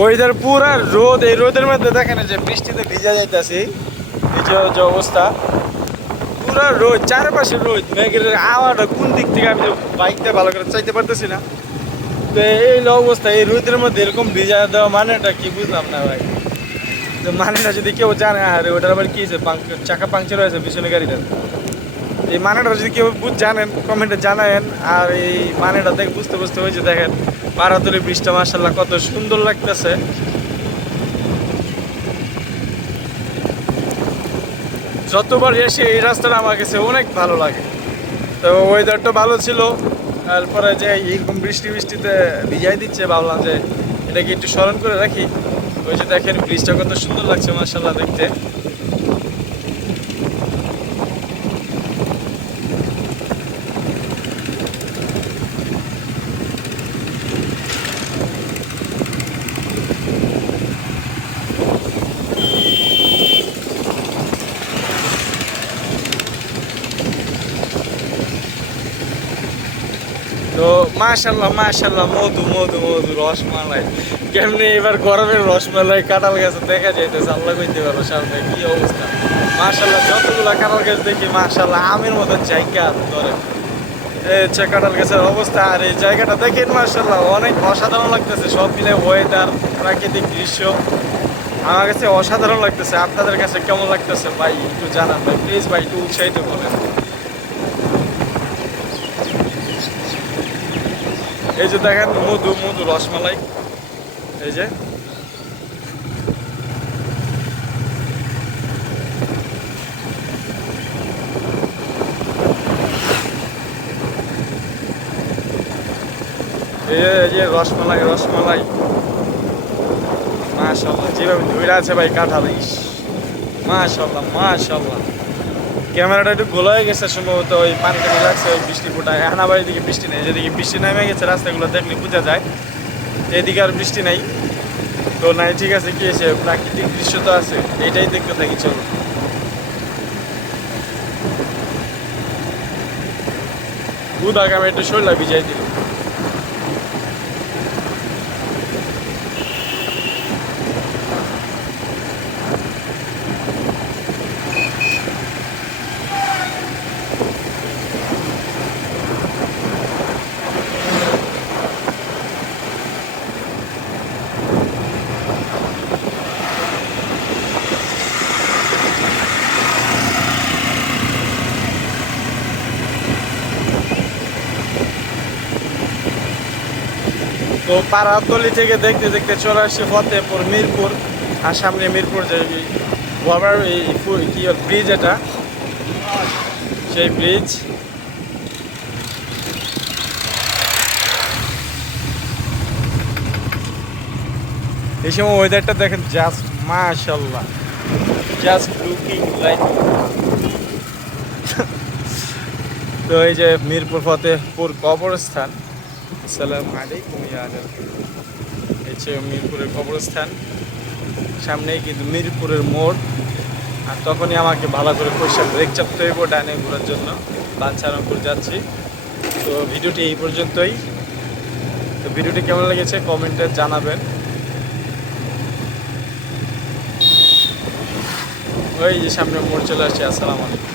Weather পুরা রোদ, এই রোদের মধ্যে দেখেন যে বৃষ্টিতে ভিজা যাইতাছি এই যে অবস্থা। পুরা রোদ, চারপাশে রোদ, মেঘের আওয়াটা কোন দিক থেকে আমি বাইকটা ভালো করে চাইতে পারতেছি না। তো এই অবস্থা, এই রোদের মধ্যে এরকম ভিজা দেওয়া মানেটা কি বুঝলাম না ভাই। তো মানেটা যদি কেউ জানে, আরে ওটার আবার কি হয়েছে চাকা পাংচার হয়েছে পিছনে গাড়িটা। এই মানেটা যদি কেউ বুঝ জানেন, কমেন্টে জানায়েন, আর এই মানেটা দেখে বুঝতে বুঝতে হয়েছে, দেখেন। পাড়াতলি বৃষ্টিটা মার্শাল্লাহ কত সুন্দর লাগতেছে। যতবার এসে এই রাস্তাটা আমার কাছে অনেক ভালো লাগে। তো ওয়েদারটা ভালো ছিল, তারপরে যে এইরকম বৃষ্টি বৃষ্টিতে ভিজাই দিচ্ছে, ভাবলাম যে এটাকে একটু স্মরণ করে রাখি। ওই যে দেখেন, ব্রিজটা কত সুন্দর লাগছে মার্শাল্লাহ দেখতে। তো মাশাল্লাহ মাশাল্লাহ মধু মধু মধু, রসমালাই। কেমনি এবার গরমের রসমালাই, কাঁঠাল গাছে দেখা যাইতেছে, আল্লাহ কইতে পারো সামনে কি অবস্থা। মাশাল্লাহ যতগুলা কাঁঠাল গাছ দেখি মাশাল্লাহ আমের মতন জায়গা ধরে। হচ্ছে কাঁঠাল গাছের অবস্থা আর এই জায়গাটা দেখেন মাশাল্লাহ অনেক অসাধারণ লাগতেছে। সব মিলে ওয়েদার প্রাকৃতিক দৃশ্য। আমার কাছে অসাধারণ লাগতেছে। আপনাদের কাছে কেমন লাগতেছে? ভাই, একটু জানান ভাই প্লিজ ভাই, একটু উৎসাহিত করেন। এই যে দেখেন, মধু মধু রসমালাই। এই যে। এই যে- রসমালাই রসমালাই। মাশাল্লাহ যেভাবে ধরে আছে ভাই কাঁঠাল, ইস। মাশাল্লাহ মাশাল্লাহ ক্যামেরাটা একটু গোলা হয়ে গেছে, সম্ভবত ওই পানি টানি লাগছে, ওই বৃষ্টি ফোটায় আবার দিকে বৃষ্টি নেই, যেদিকে বৃষ্টি নামে গেছে, রাস্তাগুলো দেখলে বোঝা যায়। এদিকে আর বৃষ্টি নেই। তো নাই, ঠিক আছে, কি এসে প্রাকৃতিক দৃশ্য তো আছে, এটাই দেখতে থাকি, চলো। বুধ আগামী একটু শরীর ভিজাই দিল। তো পাড়াতলি থেকে দেখতে দেখতে চলে আসছি ফতেপুর মিরপুর। আর সামনে মিরপুর যে ওভার কি ব্রিজ এটা? সেই ব্রিজ এই সময় ওয়েদারটা দেখেন জাস্ট মাশাল্লাহ জাস্ট লুকিং লাইক তো এই যে মিরপুর ফতেপুর কবরস্থান। আসসালামু আলাইকুম মিরপুরের কবরস্থান। সামনেই কিন্তু মিরপুরের মোড়। আর তখনই আমাকে ভালো করে পয়সা ব্রেক চাপতে হইব ডানে ঘোরার জন্য। বাচ্চারামপুর যাচ্ছি। তো ভিডিওটি এই পর্যন্তই। তো ভিডিওটি কেমন লেগেছে কমেন্টে জানাবেন। ওই যে সামনে মোড় চলে আসছে, আসসালামু আলাইকুম।